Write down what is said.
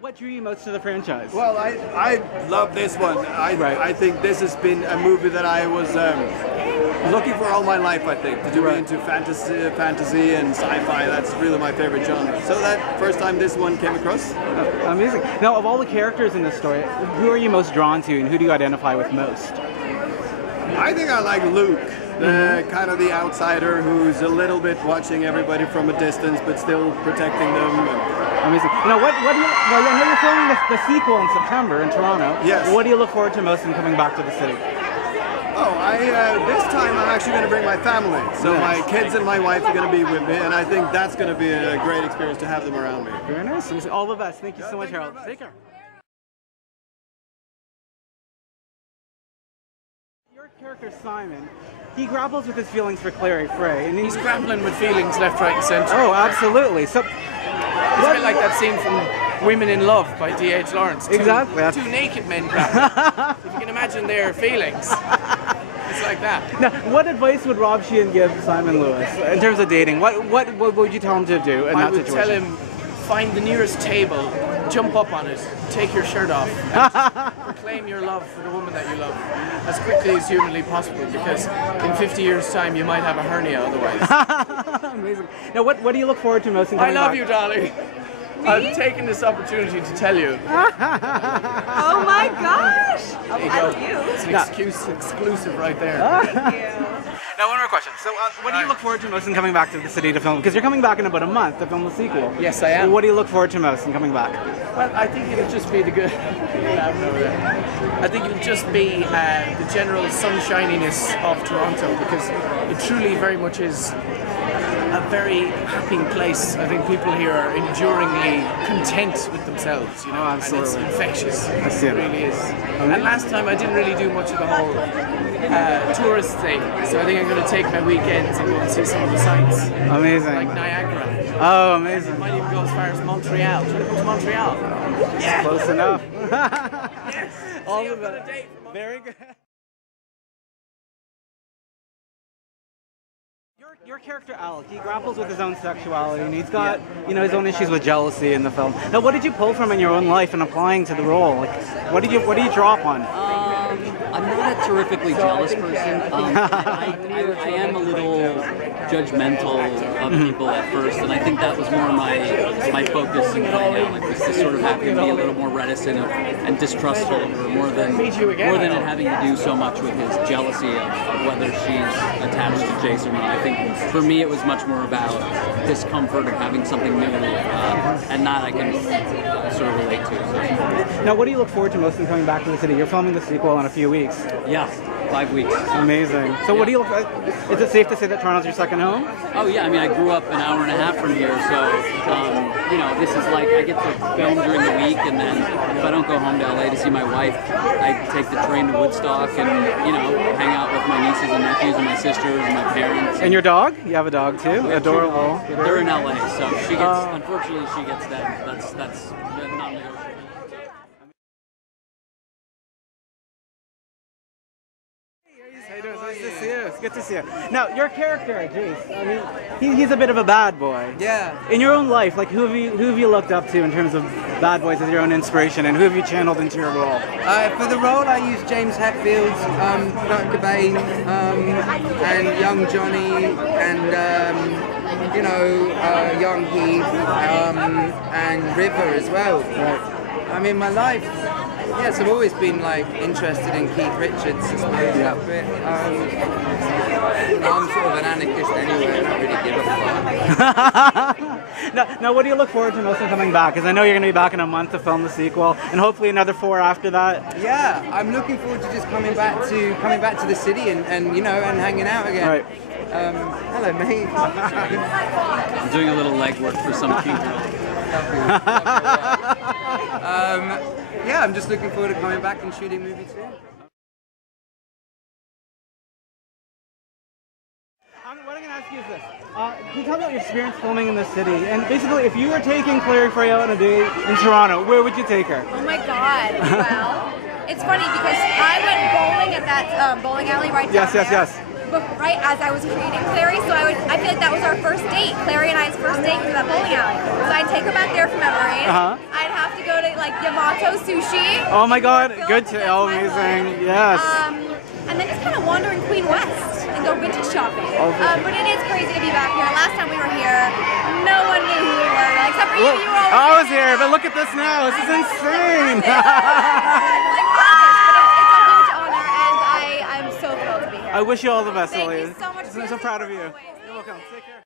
What drew you most to the franchise? Well, I love this one. I think this has been a movie that I was looking for all my life, I think, to do into fantasy and sci-fi. That's really my favorite genre. So that first time this one came across. Amazing. Now, of all the characters in this story, who are you most drawn to and who do you identify with most? I think I like Luke, the kind of the outsider who's a little bit watching everybody from a distance but still protecting them. Amazing. Now, what do you, well, I know you're filming the sequel in September in Toronto. Yes. What do you look forward to most in coming back to the city? Oh, this time I'm actually going to bring my family. So my kids and my wife are going to be with me, and I think that's going to be a great experience to have them around me. Very nice. All the best. Thank you so much, Harold. Take care. Your character, Simon, he grapples with his feelings for Clary Frey. And he's grappling with feelings left, right, and centre. Oh, absolutely. So, it's a bit like that scene from Women in Love by D.H. Lawrence. Exactly. Two naked men grappling. If you can imagine their feelings, it's like that. Now, what advice would Rob Sheehan give Simon Lewis in terms of dating? What would you tell him to do in that situation? I would tell him, find the nearest table, jump up on it, take your shirt off, and proclaim your love for the woman that you love as quickly as humanly possible, because in 50 years' time you might have a hernia otherwise. Amazing. Now, what do you look forward to most in coming I love back? you, darling. Me? I've taken this opportunity to tell you. Oh my gosh! There you go. It's an exclusive right there. Thank you. Now, one more question. So, what do you look forward to most in coming back to the city to film? Because you're coming back in about a month to film the sequel. Yes, I am. What do you look forward to most in coming back? Well, I think it'll just be the good. I think it'll just be the general sunshininess of Toronto, because it truly very much is a very happy place. I think people here are enduringly content with themselves, you know, absolutely. And it's infectious. I see it. It really is. And last time I didn't really do much of the whole tourist thing, so I think I'm going to take my weekends and go and see some of the sights. Amazing. Like Niagara. Oh, amazing. I might even go as far as Montreal. Do you want to go to Montreal? Yeah. Close enough. Yes. All See, of I've got that. a date for Montreal. Very good. Your character Alec, he grapples with his own sexuality, and he's got, you know, his own issues with jealousy in the film. Now, what did you pull from in your own life and applying to the role? Like, what do you draw upon? I'm not a terrifically jealous person. I am a little judgmental of people at first, and I think that was more my focus in playing Alec, was to sort of have him be a little more reticent and distrustful of her, more than it having to do so much with his jealousy of whether she's attached to Jason or not. I think for me it was much more about discomfort of having something new, and that I can sort of relate to. So. Now, what do you look forward to most in coming back to the city? You're filming the sequel in a few weeks. Yeah, 5 weeks. Amazing. So what do you look like? Is it safe to say that Toronto's your second home? Oh yeah, I mean I grew up an hour and a half from here, so you know, this is like I get to film during the week, and then if I don't go home to LA to see my wife, I take the train to Woodstock and, you know, hang out with my nieces and nephews and my sisters and my parents. And your dog? You have a dog too? Adorable. They're in LA, so she gets unfortunately she gets them. That's non-negotiable. Nice to see you. It's good to see you. Now, your character, Jace, I mean, he's a bit of a bad boy. Yeah. In your own life, like, who have you looked up to in terms of bad boys as your own inspiration, and who have you channeled into your role? For the role, I used James Hetfield, Kurt Cobain, and Young Johnny, and you know, Young Heath, and River as well. Right. I mean, my life. Yes, I've always been like interested in Keith Richards, I suppose, a little bit. I'm sort of an anarchist anyway, I don't really give a fuck. Now, what do you look forward to most in coming back? Because I know you're going to be back in a month to film the sequel, and hopefully another 4 after that. Yeah, I'm looking forward to just coming back to the city and you know, and hanging out again. Right. Hello, mate. I'm doing a little legwork for some cute girl. Yeah, I'm just looking forward to coming back and shooting movie 2. What I'm going to ask you is this. Can you talk about your experience filming in the city? And basically, if you were taking Clary Frey out on a date in Toronto, where would you take her? Oh my God! Well, it's funny because I went bowling at that bowling alley right down there. Yes. Right as I was creating Clary, so I feel like that was our first date. Clary and I's first date was at that bowling alley. So I'd take her back there for memories. I'd have to go enjoy like Yamato sushi. Oh my God, Phil, good. because that's Oh, my amazing. hood. Yes. And then just kind of wander in Queen West and go vintage shopping. Oh, But it is crazy to be back here. Last time we were here, no one knew who we were, except for you. Look, You were always I was here, but look at this now. This is insane. It's a huge honor, and I'm so thrilled to be here. I wish you all the best, Thank Ellie. you so much. I'm so proud of you. You're welcome. Take care.